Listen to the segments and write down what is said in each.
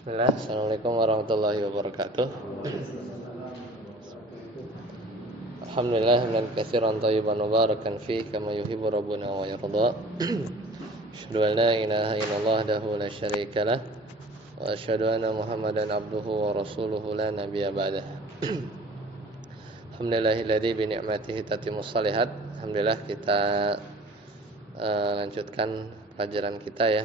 Bismillah, Assalamualaikum warahmatullahi wabarakatuh. Alhamdulillah hamdan katsiran thayyiban mubarakan fi kama yuhibbu rabbuna wa yarda. Asyhadu an la ilaha illallah wahdahu la syarika lah wa asyhadu anna Muhammadan abduhu wa rasuluhu la nabiyya ba'dah. Alhamdulillahilladzi bi ni'matihi tatimmus shalihat. Alhamdulillah kita lanjutkan pelajaran kita ya.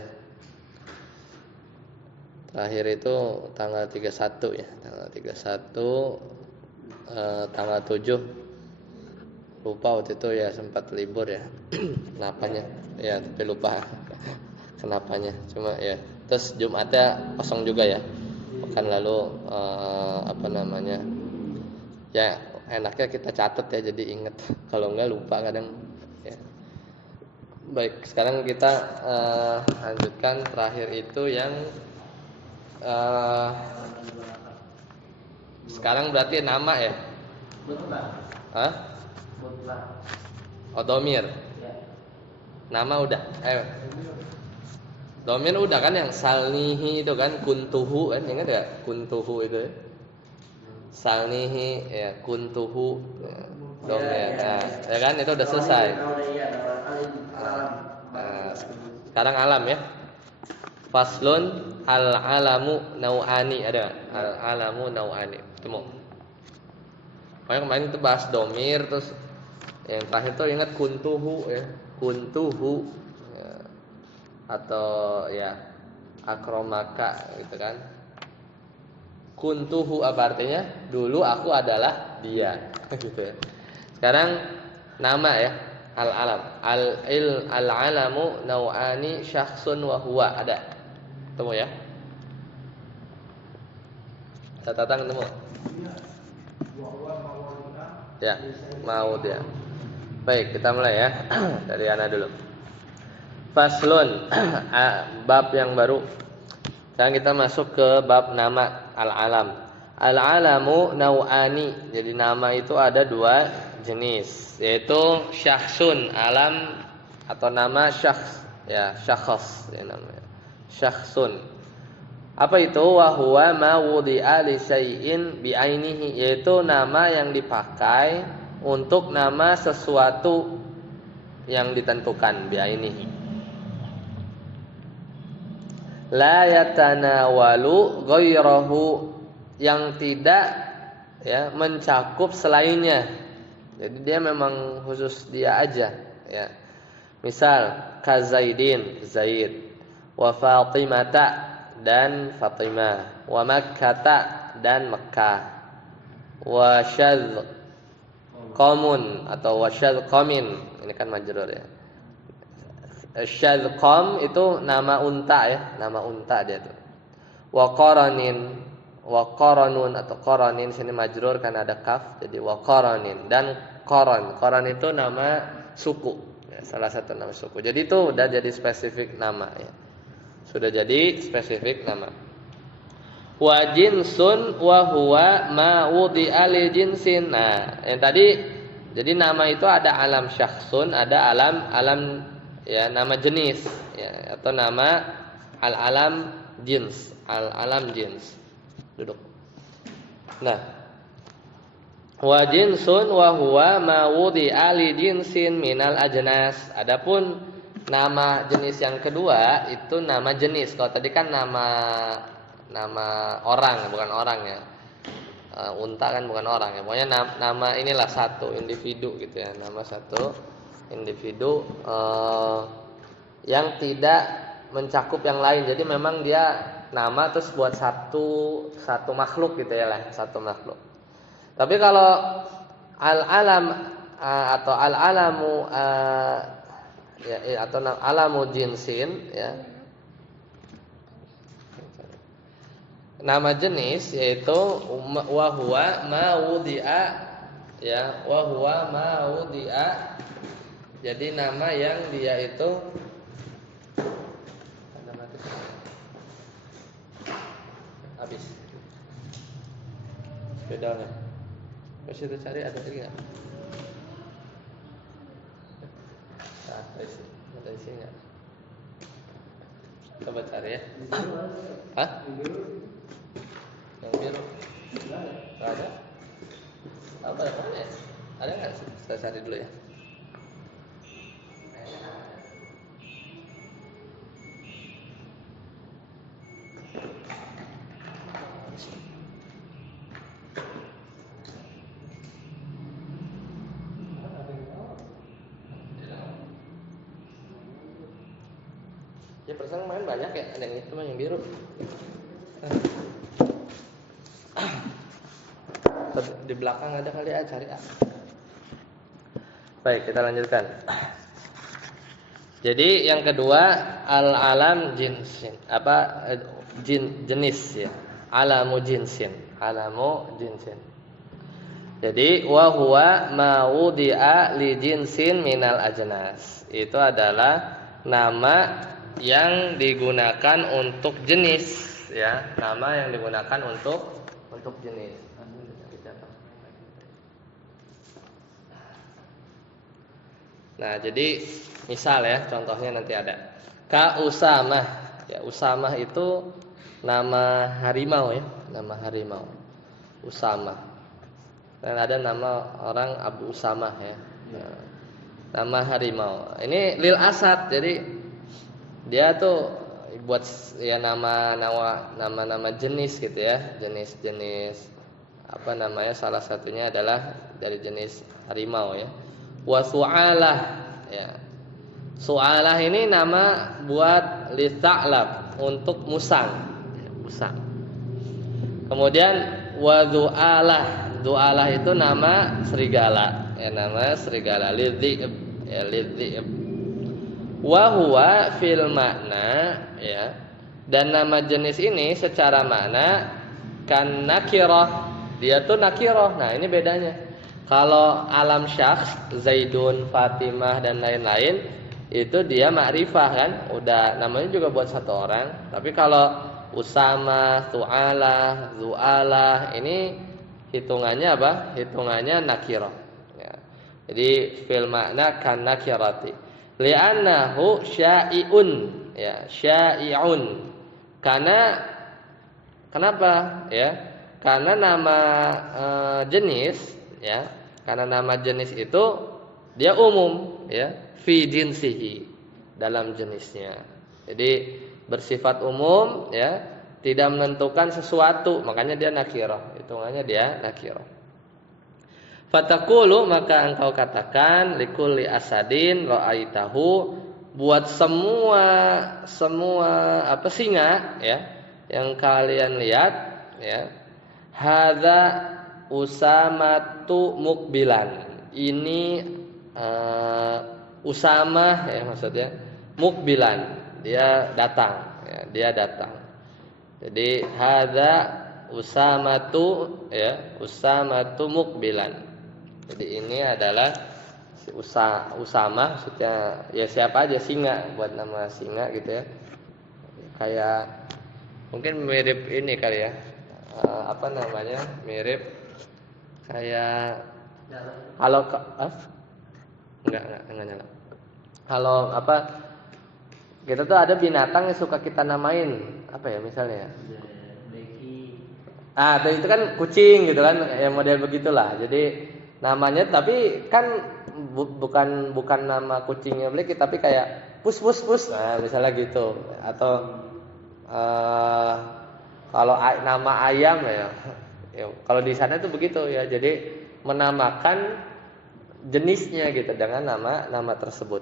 Terakhir itu tanggal 31 ya, tanggal 31 tanggal 7 lupa waktu itu ya, sempat libur ya. Kenapanya? Ya, tapi lupa kenapanya. Cuma ya, terus Jumatnya kosong juga ya. Pekan lalu ya, enaknya kita catat ya, jadi inget. Kalau enggak lupa kadang ya. Baik, sekarang kita lanjutkan terakhir itu yang sekarang berarti nama ya? Hah? Oh, domir. Nama udah. Domir udah kan, yang salnihi itu kan, kuntuhu kan, ingat gak? Kuntuhu itu. Salnihi ya, kuntuhu ya, domir. Nah, ya kan itu udah selesai. Sekarang alam ya. Faslun al-alamu nau'ani, ada al-alamu nau'ani. Temu. Pokoknya kemarin itu bahas domir, terus yang terakhir itu ingat kuntuhu ya, kuntuhu ya. Atau ya akromaka gitu kan. Kuntuhu apa artinya? Dulu aku adalah dia gitu ya. Sekarang nama ya, al-alam. Al-alamu nau'ani syakhsun wa huwa, ada. Temu ya. Catatan ketemu. Ya, mau dia. Baik, kita mulai ya. Dari Ana dulu. Faslun, bab yang baru. Sekarang kita masuk ke bab nama al-alam. Al-alamu nau'ani. Jadi nama itu ada dua jenis, yaitu syakhsun, alam atau nama syakhs ya, syakhs ya namanya. Syakhsun. Apa itu? Wa huwa ma wudi'a li syai'in bi ainihi, yaitu nama yang dipakai untuk nama sesuatu yang ditentukan, bi ainihi. La yatanawalu ghairahu, yang tidak ya mencakup selainnya. Jadi dia memang khusus dia aja ya. Misal kazaidin, Zaid, wa Fatimata, dan Fatimah, wa Makkata, dan Mekkah, wa syadqamun atau wa syadqamin, ini kan majrur ya. Syadqam itu nama unta ya, nama unta dia tuh. Wa qaranin, wa qaranun atau qaranin, sini majrur karena ada kaf, jadi wa qaranin, dan qaran. Qaran itu nama suku ya, salah satu nama suku. Jadi itu udah jadi spesifik nama ya. Sudah jadi spesifik nama. Wa jinsun wa huwa ma wudi'a li jinsin. Nah, yang tadi jadi nama itu ada alam syakhsun, ada alam ya, nama jenis ya, atau nama al-alam jins, al-alam jins. Duduk. Nah, wa jinsun wa huwa ma wudi'a li jinsin minal ajnas. Adapun nama jenis yang kedua itu nama jenis. Kalau tadi kan nama orang, bukan orang ya. Unta kan bukan orang ya. Pokoknya nama inilah satu individu gitu ya. Nama satu individu yang tidak mencakup yang lain. Jadi memang dia nama terus buat satu makhluk gitu ya lah, satu makhluk. Tapi kalau al-alam atau al-alamu ya, atau alamu jinsin ya, nama jenis yaitu wa huwa ma wudi'a ya, wa huwa ma wudi'a. Jadi nama yang dia itu habis bedanya. Masih itu cari ada lagi enggak? Ada isi enggak? Coba cari ya. Hah? Yang biru? Nggak ada. Apa namanya? Ada nggak? Saya cari dulu ya. Ya persen main banyak ya, ada yang itu yang biru. Di belakang ada kali ya, cari. Baik, kita lanjutkan. Jadi yang kedua al-alam jinsin. Apa jenis ya. Alamu jinsin. Jadi wa huwa ma wudi'a li jinsin minal ajnas. Itu adalah nama yang digunakan untuk jenis ya, nama yang digunakan untuk jenis. Nah, jadi misal ya, contohnya nanti ada Ka Usamah. Ya, Usamah itu nama harimau ya, nama harimau. Usamah. Dan ada nama orang Abu Usamah ya. Nah, nama harimau. Ini lil asad. Jadi dia tuh buat ya nama jenis gitu ya, jenis-jenis apa namanya, salah satunya adalah dari jenis harimau ya. Wa su'alah ya. Su'alah ini nama buat li tha'lab, untuk musang ya, musang. Kemudian wa du'alah itu nama serigala ya, nama serigala lidhi'ib ya, lidhi'ib. Wa huwa fil makna ya, dan nama jenis ini secara makna kan nakirah, dia tuh nakirah. Nah, ini bedanya. Kalau alam syakhs Zaidun, Fatimah dan lain-lain itu dia ma'rifah kan, udah namanya juga buat satu orang. Tapi kalau Usama, Tu'alah, Zu'alah ini hitungannya apa? Hitungannya nakirah ya. Jadi fil makna kan nakirati. Li'annahu syai'un ya, syai'un. Karena kenapa ya? Karena nama jenis ya, karena nama jenis itu dia umum ya, fi jinsihi, dalam jenisnya. Jadi bersifat umum ya, tidak menentukan sesuatu, makanya dia nakirah, hitungannya dia nakirah. Fatakulu, maka engkau katakan likulli asadin ra'aitahu, buat semua apa singa ya yang kalian lihat ya, hadza Usamatu mukbilan, ini Usamah ya, maksudnya mukbilan, dia datang ya, dia datang. Jadi hadza Usamatu ya, Usamatu mukbilan. Jadi ini adalah si Usamah, maksudnya ya siapa aja, singa, buat nama singa gitu ya. Kayak mungkin mirip ini kali ya, apa namanya, mirip kayak kalau enggak nyala. Kalau apa, kita tuh ada binatang yang suka kita namain apa ya misalnya ya? Itu kan kucing gitu kan, ya model begitulah. Jadi namanya tapi kan bukan nama kucingnya Bleki, tapi kayak pus. Nah, misalnya gitu. Atau kalau nama ayam ya, kalau di sana itu begitu ya. Jadi menamakan jenisnya gitu dengan nama tersebut.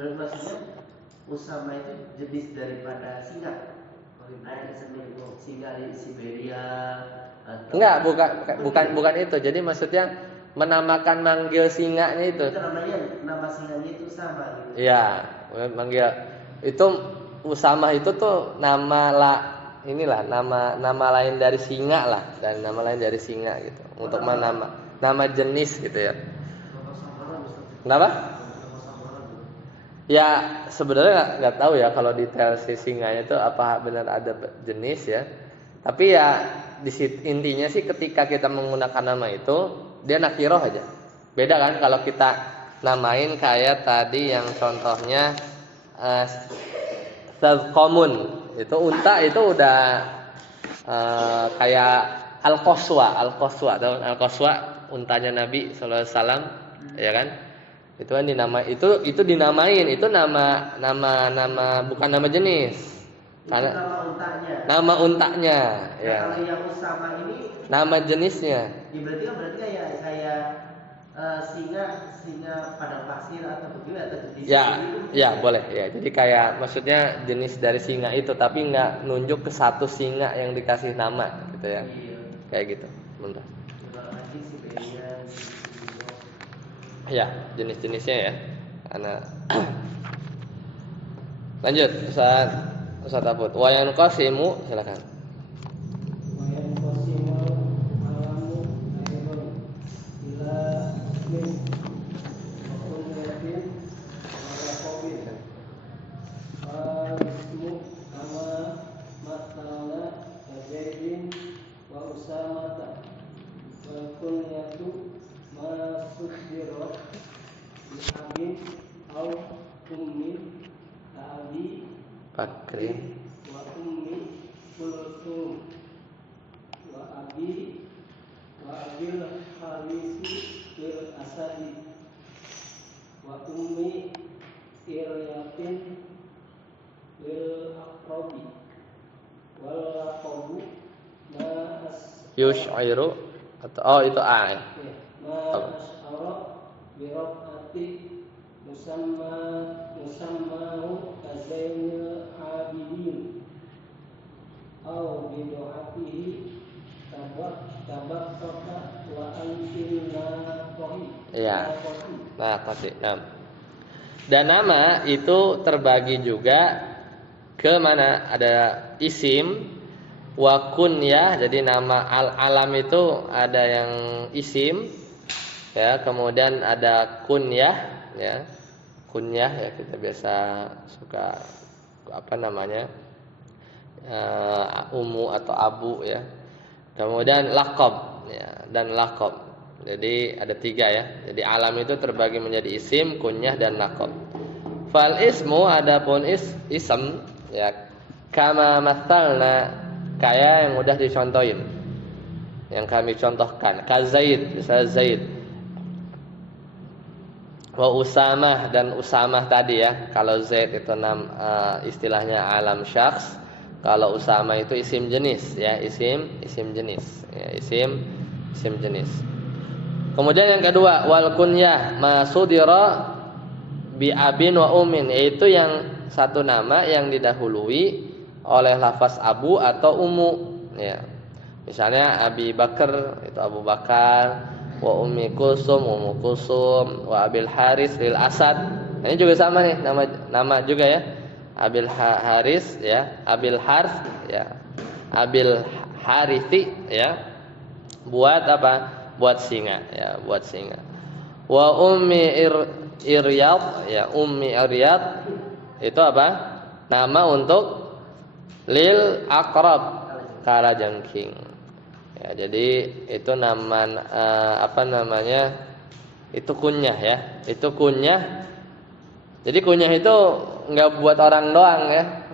Berarti maksudnya Usama itu jenis daripada singa. Singa di Siberia. Enggak, bukan itu. Jadi maksudnya menamakan manggil singanya itu. Itu namanya, nama singanya itu Usama gitu. Iya, manggil itu Usama itu tuh inilah nama lain dari singa lah, dan nama lain dari singa gitu. Untuk nama jenis gitu ya. Kenapa? Ya sebenarnya nggak tahu ya kalau detail si singanya itu apa benar ada jenis ya. Tapi ya intinya sih ketika kita menggunakan nama itu dia nakirah aja. Beda kan kalau kita namain kayak tadi yang contohnya Tazqamun Itu unta itu udah kayak al-qaswa, tahu al-qaswa untanya Nabi sallallahu alaihi wasallam, ya kan? Itu kan itu dinamain, itu nama bukan nama jenis. Itu nama untanya. Nama untanya, Nah, ya. kalau yang Usama ini Nama jenisnya. ya berarti kayak singa padang pasir atau begini atau jenis Ya, itu. ya boleh ya. Jadi kayak maksudnya jenis dari singa itu, tapi nggak nunjuk ke satu singa yang dikasih nama, gitu ya. Iya. Kayak gitu. Bentar. Kalau lagi Siberian, Ya, jenis-jenisnya ya. Karena lanjut, Ustaz Abud. Wa yanqasimu, silakan. Wayan kosimul alamu aidon ila min wakun yakin wala kobin ismu kama matala zaidin wa usamata wa kunyatu ma sudiro bihabin au ummi abi Bakrin. wa ummi kultum wa abil harisi bil asadi wa ummi iryatin lil aqrabi wal laqabu ma Yush'iru atau itu A ya. ma asyara bi rafati musammahu kazainil abidin au bi do'atihi tabattaka wa antil naqahi. Iya. Nah, kasih. Nah. Dan nama itu terbagi juga ke mana? Ada isim wa kunyah. Jadi nama al-alam itu ada yang isim ya, kemudian ada kunyah ya. Kunyah ya, kita biasa suka apa namanya? Ummu atau abu ya. Kemudian laqab ya, dan laqab. Jadi ada 3 ya. Jadi alam itu terbagi menjadi isim, kunyah dan laqab. Fal ismu adapun ism ya, kama mathalna, kayak yang udah dicontohin. Yang kami contohkan, ka Zaid, misalnya Zaid. Wa Usamah, dan Usamah tadi ya. Kalau Zaid itu istilahnya alam syakhs, kalau Usamah itu isim jenis ya, isim jenis ya, isim jenis. Kemudian yang kedua, wal kunyah masudira bi abin wa ummin, yaitu yang satu nama yang didahului oleh lafaz abu atau ummu ya. Misalnya Abi Bakar itu Abu Bakar, wa ummi Kulsum ummu Kulsum, wa abil Haris lil Asad. Ini juga sama nih, nama juga ya. Abil Haris ya, Abil Harth ya, Abil Harithi ya. Buat apa? Buat singa ya, buat singa. Wa ummi Iryad ya, ummi Iryad itu apa? Nama untuk lil aqrab, kalajengking. Ya, jadi itu nama apa namanya? Itu kunyah ya. Itu kunyah. Jadi kunyah itu enggak buat orang doang ya.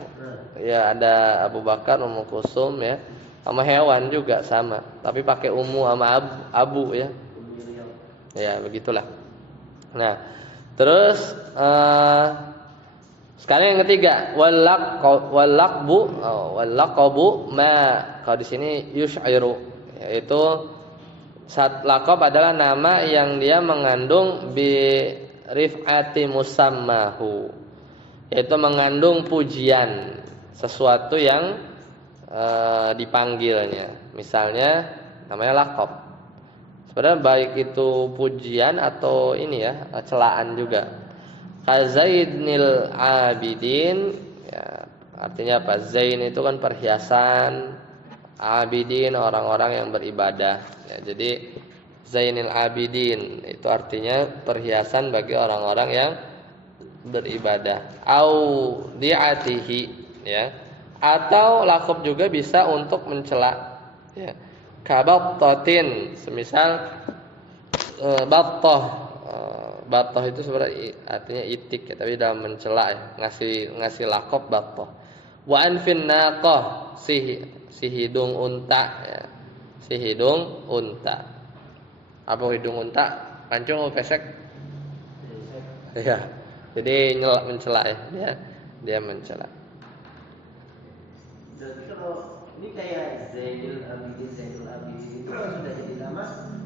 Ya ada Abu Bakar, Ummu Kulsum ya. Sama hewan juga sama, tapi pakai ummu sama abu ya. Ya, begitulah. Nah, terus sekarang yang ketiga, wallaqabu ma. Kalau di sini yush'iru, yaitu laqab adalah nama yang dia mengandung bi rif'ati musammahu, yaitu mengandung pujian sesuatu yang dipanggilnya. Misalnya namanya laqab. Sebenarnya baik itu pujian atau ini ya, celaan juga. Kazainil abidin ya, artinya apa? Zain itu kan perhiasan, abidin orang-orang yang beribadah ya. Jadi Zainil abidin itu artinya perhiasan bagi orang-orang yang beribadah. Au di'atihi ya. Atau laqab juga bisa untuk mencela ya. Kabattatin, semisal battah. Battah itu sebenarnya artinya itik ya, tapi dalam mencela ya, ngasih laqab battah. Wa anfin naqah, si hidung unta ya. Si hidung unta. Apa hidung unta? Pancung pesek? Ya. Jadi mencela ya. Dia mencela. Berarti kalau ini kayak Zainul Abidin itu kalau sudah jadi nama,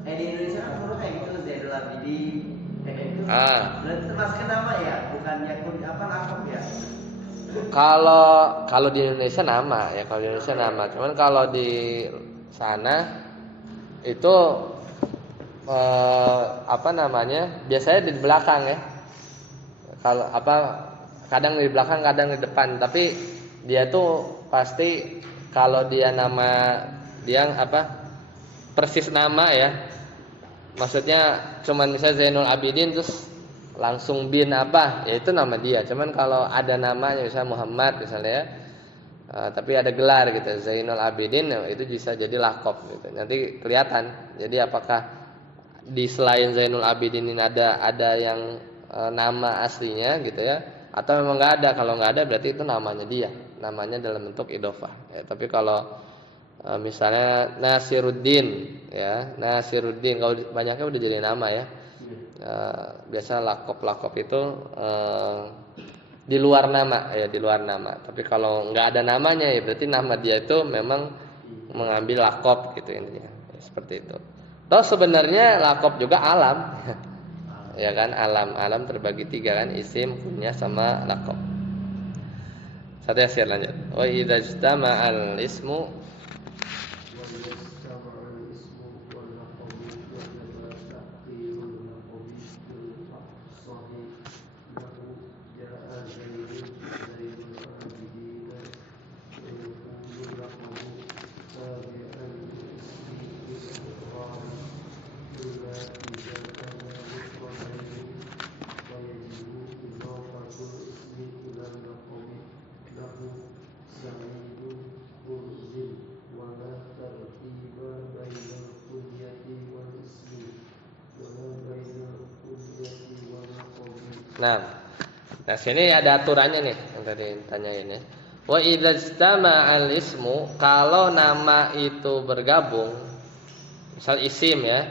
di Indonesia kan kalau kayak gitu Zainul Abidin kayak gitu. Berarti termasuk nama ya, bukannya lakop ya? Kalau di Indonesia nama ya, kalau di Indonesia nama. Cuman kalau di sana itu apa namanya? Biasanya di belakang ya. Kalau kadang di belakang, kadang di depan. Tapi dia tuh pasti kalau dia nama dia persis nama ya. Maksudnya cuman misalnya Zainul Abidin terus langsung bin ya itu nama dia. Cuman kalau ada namanya misalnya Muhammad misalnya ya, tapi ada gelar gitu Zainul Abidin ya, itu bisa jadi lakop gitu. Nanti kelihatan. Jadi apakah di selain Zainul Abidin ini ada yang nama aslinya gitu ya, atau memang nggak ada? Kalau nggak ada berarti itu namanya dia, namanya dalam bentuk idhofah. Ya, tapi kalau misalnya Nasiruddin ya, Nasiruddin kalau banyaknya udah jadi nama ya. Biasa lakop itu di luar nama ya, di luar nama. Tapi kalau nggak ada namanya ya berarti nama dia itu memang mengambil lakop gitu intinya ya, seperti itu. Toh sebenarnya lakop juga alam ya kan, alam terbagi 3 kan, isim, kunyah sama lakop. Satu ya, lanjut. Wa idza ijtama'al ismu Nah, sini ada aturannya nih yang tadi tanyain ya. Wa idza ijtama'al ismu, kalau nama itu bergabung, misal isim ya,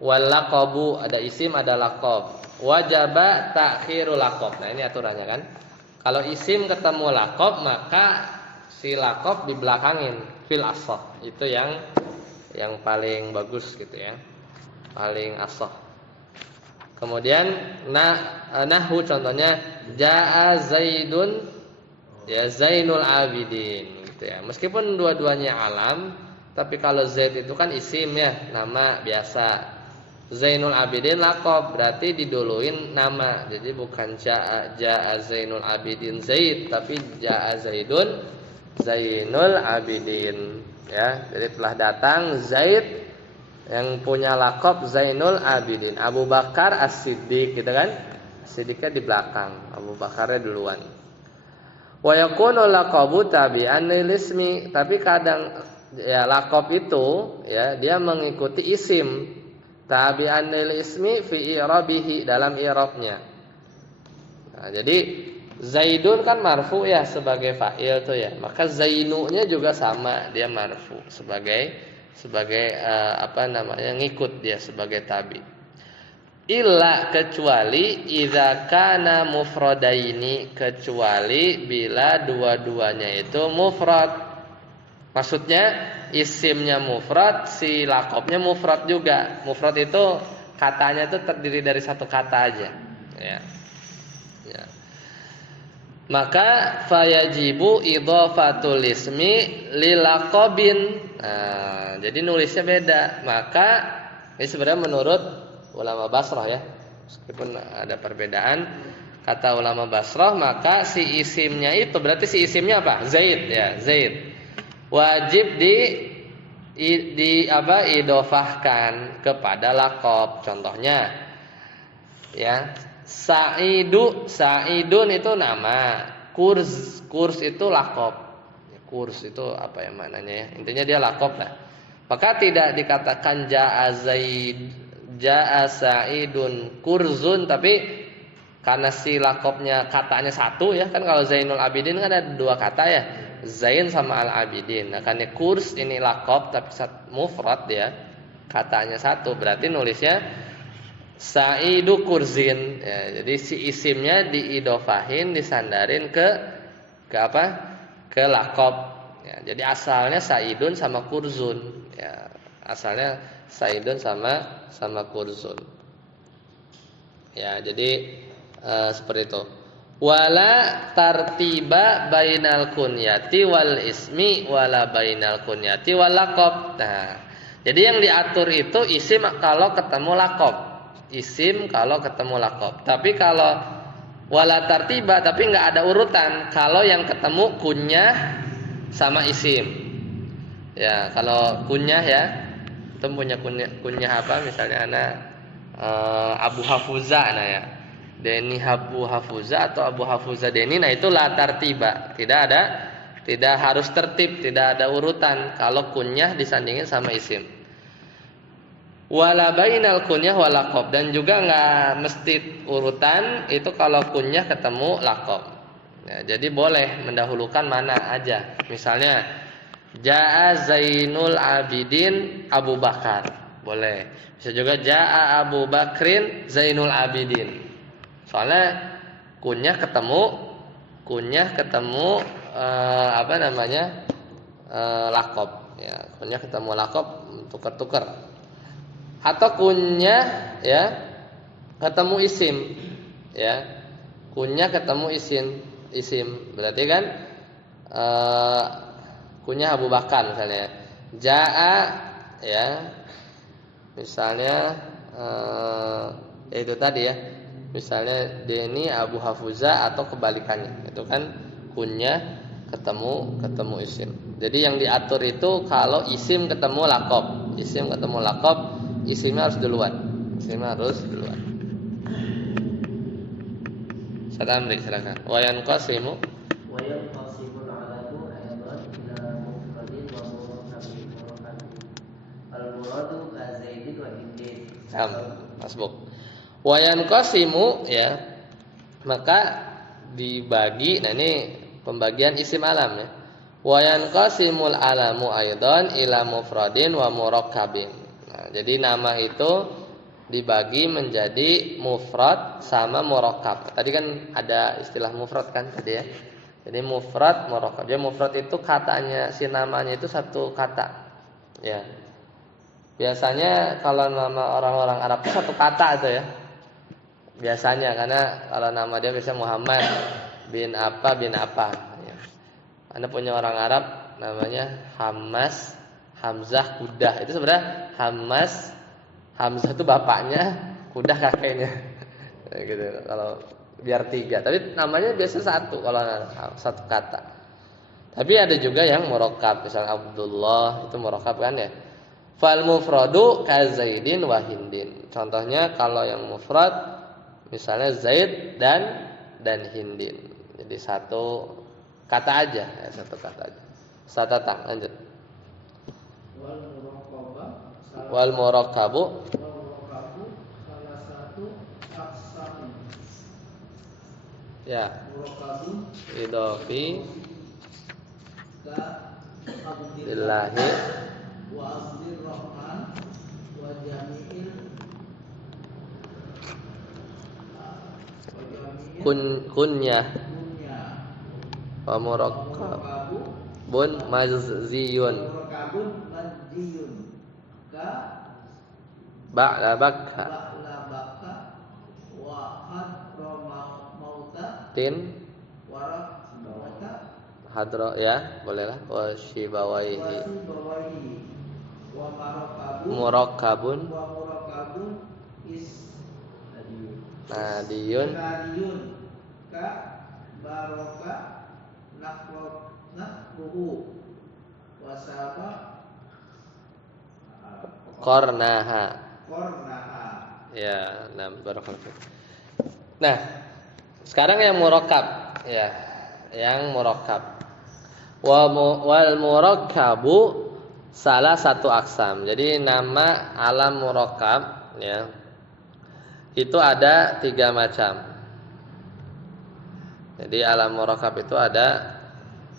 wal laqabu, ada isim ada laqab, wajaba ta'khirul laqab. Nah, ini aturannya kan. Kalau isim ketemu laqab, maka si laqab dibelakangin fil ashah. Itu yang paling bagus gitu ya. Paling ashah. Kemudian nahwu contohnya jaa Zaidun ya Zainul Abidin gitu ya. Meskipun dua-duanya alam, tapi kalau Zaid itu kan isim ya, nama biasa. Zainul Abidin laqab, berarti diduluin nama. Jadi bukan jaa Zainul Abidin Zaid, tapi jaa Zaidun Zainul Abidin ya. Jadi telah datang Zaid yang punya laqab Zainul Abidin. Abu Bakar As-Siddiq gitu kan. As-Siddiqnya di belakang, Abu Bakarnya duluan. Wa yakunu laqabu tabi'an lil ismi, tapi kadang ya laqab itu ya dia mengikuti isim. Tabi'an lil ismi fi i'rabihi, dalam i'rabnya. Nah, jadi Zaidun kan marfu ya sebagai fa'il tuh ya. Maka Zainunya juga sama, dia marfu sebagai ngikut dia sebagai tabi. Illa, kecuali idza kana mufradaini, kecuali bila dua-duanya itu mufrad. Maksudnya isimnya mufrad, si laqabnya mufrad juga. Mufrad itu katanya itu terdiri dari satu kata aja ya. Ya. Maka fayajibu idhofatul ismi lilaqabin. Nah, jadi nulisnya beda. Maka ini sebenarnya menurut ulama Basrah ya, meskipun ada perbedaan kata ulama Basrah, maka si isimnya itu berarti si isimnya apa? Zaid ya, Zaid. Wajib idhofahkan kepada laqab. Contohnya ya, Sa'idun itu nama, Kurs itu laqab. Kurs itu apa ya maknanya ya? Intinya dia laqab lah. Maka tidak dikatakan jaa Zaid, jaa Sa'idun kurzun, tapi karena si lakopnya katanya satu ya, kan kalau Zainul Abidin kan ada dua kata ya, Zain sama Al Abidin. Nah karena kurs ini lakop tapi mufrad ya, katanya satu, berarti nulisnya Saidu Kurzin ya, jadi si isimnya diidofahin, disandarin ke apa, ke lakop ya. Jadi asalnya Saidun sama Kurzun ya, asalnya Saidun sama Kurzun ya. Jadi seperti itu. Wala tartiba bainal kunyati wal ismi wala bainal kunyati wal laqab. Nah, jadi yang diatur itu isim kalau ketemu laqab. Isim kalau ketemu laqab. Tapi kalau wala tartiba tapi enggak ada urutan kalau yang ketemu kunyah sama isim. Ya, kalau kunyah ya, itu punya kunyah apa? Misalnya anak Abu Hafuza nah ya. Deni Abu Hafuza atau Abu Hafuza Deni, nah itu la tartiba, tidak harus tertib, tidak ada urutan kalau kunyah disandingin sama isim. Wala bainal kunyah wal laqab, dan juga enggak mesti urutan itu kalau kunyah ketemu laqab. Ya, jadi boleh mendahulukan mana aja. Misalnya Jaa Zainul Abidin Abu Bakar, boleh. Bisa juga Jaa Abu Bakrin Zainul Abidin. Soalnya kunyah ketemu apa namanya laqab ya, kunyah ketemu laqab tukar-tukar. Atau kunyah ya ketemu isim ya, kunyah ketemu isim berarti kan kunyah Abu Bakar misalnya Jaa ya, misalnya itu tadi ya, misalnya Deni Abu Hafuza atau kebalikannya, itu kan kunyah ketemu isim. Jadi yang diatur itu kalau isim ketemu laqab, isimnya harus duluan. Ustaz Amri silakan. Wa yanqasimu alamu aydan ila mufradin wa murakkabin. Al muradu ka Zaidin wa Hindin. Masbuk. Wayan qasimu ya, maka dibagi. Nah ini pembagian isim alam ya. Wayan qasimul alamu aidan ila mufradin wa murakkabin. Nah, jadi nama itu dibagi menjadi mufrad sama murakkab. Tadi kan ada istilah mufrad kan tadi ya. Jadi mufrad, murakkab. Jadi mufrad itu katanya, si namanya itu satu kata ya. Biasanya kalau nama orang-orang Arab itu satu kata itu ya. Biasanya, karena kalau nama dia biasanya Muhammad bin apa ya. Anda punya orang Arab namanya Hamzah Kudah, itu sebenarnya Hamzah itu bapaknya, Kudah kakeknya gitu. Kalau biar tiga, tapi namanya biasa satu kalau satu kata. Tapi ada juga yang murakkab, misalnya Abdullah itu murakkab kan ya. Fal mufradu ka Zaidin wa Hindin. Contohnya kalau yang mufrad misalnya Zaid dan Hindin. Jadi satu kata aja, ya, satu kata aja. Satu datang, lanjut. Wal murakkabu salah satu aksam. Ya. Murakkabu Idofi ka lillahi wa abdir rahman wa jami'il kunyah wa murakkabun majziyun ka ba'la bakka wa hadra mauta tin warak mauta hadra ya, bolehlah. Wa shibawaihi wa murakkabun is nadiyun ka baraka nakruhu wasaba qarnaha ya. Nah, barakallahu. Nah, sekarang yang murakkab ya, yang murakkab. Wal murakkabu salah satu aksam. Jadi nama alam murakkab ya, itu ada 3 macam. Jadi alam murakab itu ada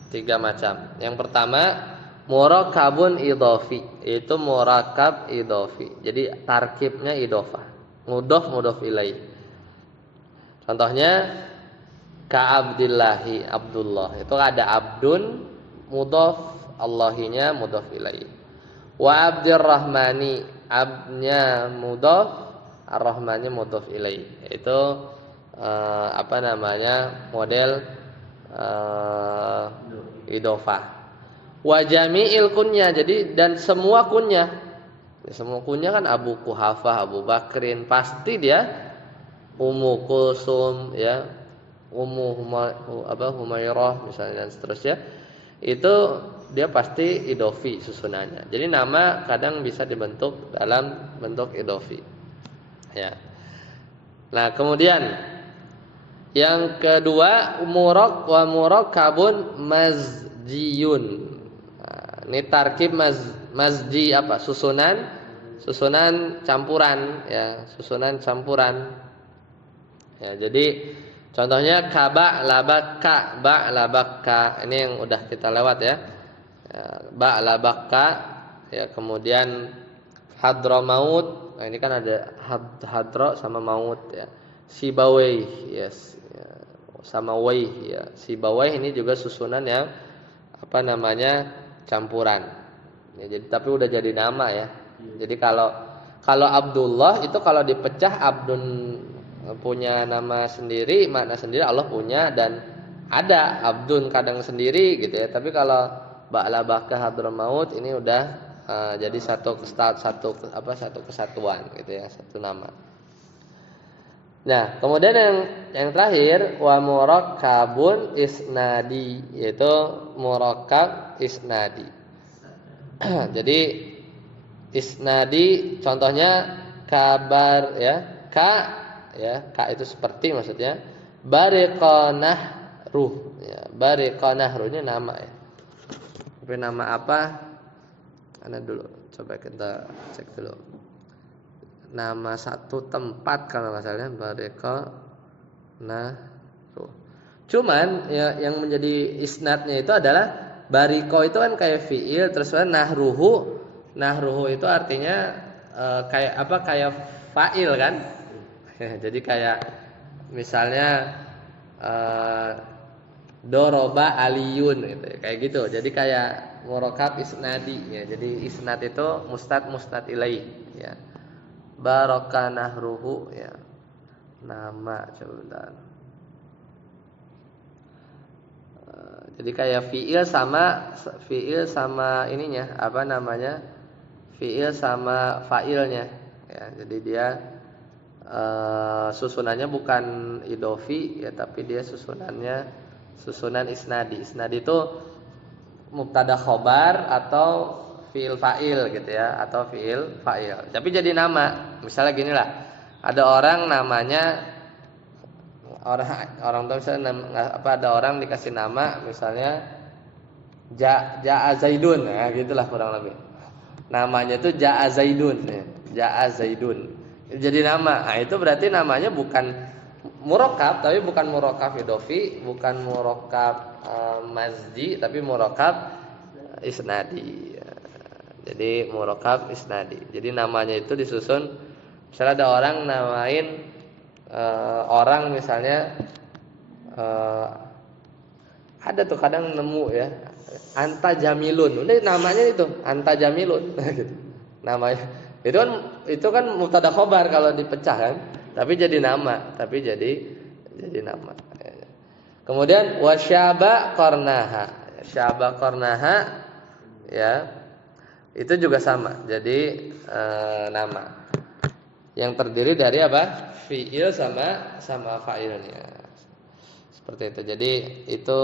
3 macam. Yang pertama murakabun idhofi, itu murakab idhofi. Jadi tarkibnya idhofah, mudhof ilaih. Contohnya ka abdillahi, Abdullah. Itu ada abdun mudhof, Allahinya mudhof ilaih. Wa abdirrahmani, abnya mudhof, ar-rahmannya mudhof ilaih. Itu model idhofah. Wa jami'il kunya, jadi dan semua kunya. Semua kunya kan Abu Kuhafah, Abu Bakrin, pasti dia Ummu Kulsum ya, Humairah misalnya dan seterusnya. Itu dia pasti idhofi susunannya. Jadi nama kadang bisa dibentuk dalam bentuk idhofi. Ya. Nah, kemudian yang kedua wa murakabun mazjiyun. Nah, ini tarkib mazji apa? Susunan campuran ya, susunan campuran. Ya, jadi contohnya ba labaka. Ini yang udah kita lewat ya. Ba labaka ya, kemudian hadramaut. Nah, ini kan ada hadra sama maut ya. Sibawai yes ya, sama waih ya. Sibawai ini juga susunan yang campuran. Ya, jadi tapi udah jadi nama ya. Jadi kalau Abdullah itu kalau dipecah abdun punya nama sendiri, makna sendiri, Allah punya, dan ada abdun kadang sendiri gitu ya. Tapi kalau ba'labaka hadramaut ini udah jadi satu kesatuan gitu ya, satu nama. Nah, kemudian yang terakhir wa murakkabun isnadi, yaitu murakkab isnadi. Jadi isnadi contohnya kabar ya, ka itu seperti maksudnya. Bariqanah ruh ya, bariqanah ruh ini nama ya. Tapi nama apa? Ana dulu coba kita cek dulu. Nama satu tempat kalau nggak salah Bariqanah ruh. Cuman ya, yang menjadi isnadnya itu adalah bariko itu kan kayak fiil, terus nahruhu itu artinya kayak fa'il kan. Jadi kayak misalnya doroba aliyun gitu, kayak gitu. Jadi kayak murakab isnadi ya. Jadi isnad itu mustad ilaih ya. Baraka nahruhu ya. Nama coba bentar. Jadi kayak fiil sama ininya fiil sama fa'ilnya ya. Jadi dia susunannya bukan idhofi ya, tapi dia susunan isnadi. Isnadi itu mubtada khobar atau fiil fa'il gitu ya, atau fiil fa'il. Tapi jadi nama. Misalnya gini lah, ada orang namanya orang tua misalnya ada orang dikasih nama misalnya Ja'a Zaidun ya, gitulah kurang lebih. Namanya itu Ja'a Zaidun ya. Ja'a Zaidun. Jadi nama. Nah, itu berarti namanya bukan murakab, tapi bukan murakab idhofi, bukan murakab mazji, tapi murakab isnadi. Jadi murakab isnadi. Jadi namanya itu disusun. Misalnya ada orang namain orang misalnya ada tuh kadang nemu ya Anta Jamilun. Udah namanya itu Anta Jamilun gitu. Namanya itu kan mubtada khobar kalau dipecah kan, tapi jadi nama, Kemudian wasyaba qarnaha. Syaba qarnaha ya. Itu juga sama. Jadi nama yang terdiri dari apa? Fiil sama fa'ilnya. Seperti itu. Jadi itu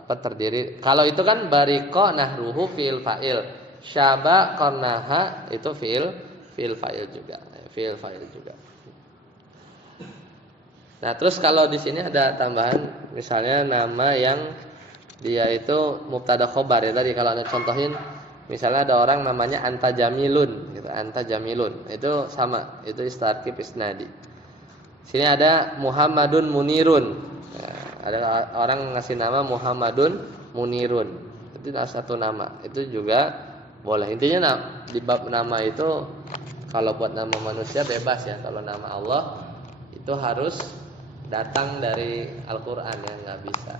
terdiri. Kalau itu kan bariqa nahruhu fiil fa'il. Syaba qarnaha itu fiil fa'il juga. Nah, terus kalau di sini ada tambahan misalnya nama yang dia itu mubtada khobar ya tadi. Kalau Anda contohin misalnya ada orang namanya Anta Jamilun gitu, Anta Jamilun. Itu sama, itu istarkib isnadi. Sini ada Muhammadun Munirun. Ya, ada orang ngasih nama Muhammadun Munirun. Itu satu nama. Itu juga boleh. Intinya di bab nama itu kalau buat nama manusia bebas ya. Kalau nama Allah itu harus datang dari Al-Qur'an ya, nggak bisa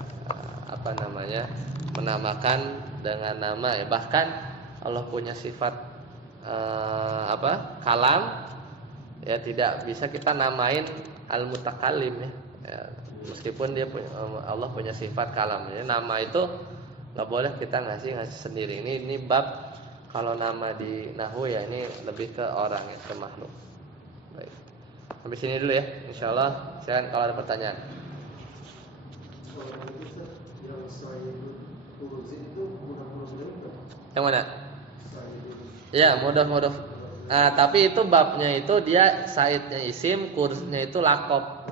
menamakan dengan nama ya. Bahkan Allah punya sifat kalam ya, tidak bisa kita namain al-mutakallim ya. Ya, meskipun Allah punya sifat kalam ya. Nama itu nggak boleh kita ngasih sendiri. Ini bab kalau nama di nahwu ya, ini lebih ke orang ya, ke makhluk. Baik. Sampai sini dulu ya, insyaallah. Silakan kalau ada pertanyaan. Yang mana? Ya, mudhaf. Tapi itu babnya itu dia saidnya isim, kursnya itu lakob.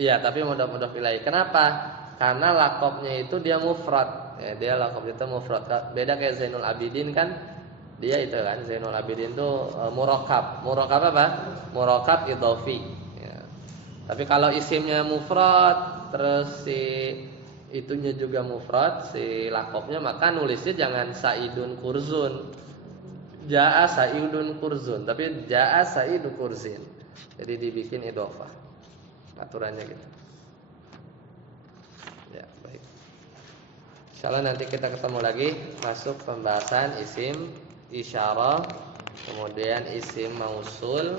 Iya, tapi mudhaf ilaih. Kenapa? Karena lakobnya itu dia mufrad. Ya, dia lakobnya itu mufrad. Beda kayak Zainul Abidin kan, dia itu kan Zainul Abidin itu murakkab. Murakkab apa? Murakkab idhofi. Ya. Tapi kalau isimnya mufrad, terus si itunya juga mufrad, si lakobnya, maka nulisnya jangan Saidun Kurzun. Jaa Saidun Kurzun, tapi Jaa Saidu Kurzin. Jadi dibikin idhofah. Aturannya gitu. Ya, baik. Insyaallah nanti kita ketemu lagi masuk pembahasan isim isyarah, kemudian isim mausul.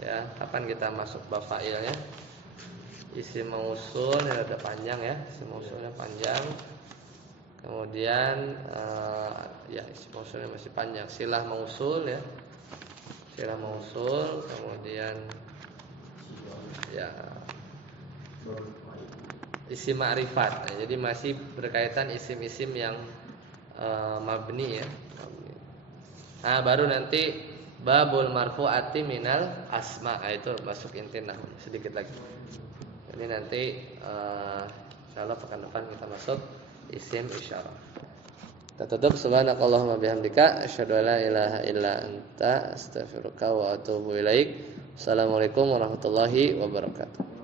Ya, kapan kita masuk bab fa'ilnya? Isim mausul ya udah panjang ya, isim mausulnya panjang. Kemudian ya isim mausulnya masih panjang. Silah mausul ya. Silah mausul, kemudian ya isim ma'rifat. Nah, jadi masih berkaitan isim-isim yang mabni ya. Nah, baru nanti babul marfu'ati minal asma. Nah, itu masuk inti nahwu sedikit lagi. Jadi nanti insyaallah pekan depan kita masuk isim isyarah. Kita tutup subhanakallahumma bihamdika asyhadu an la ilaha illa anta astaghfiruka wa atubu ilaik. Assalamualaikum warahmatullahi wabarakatuh.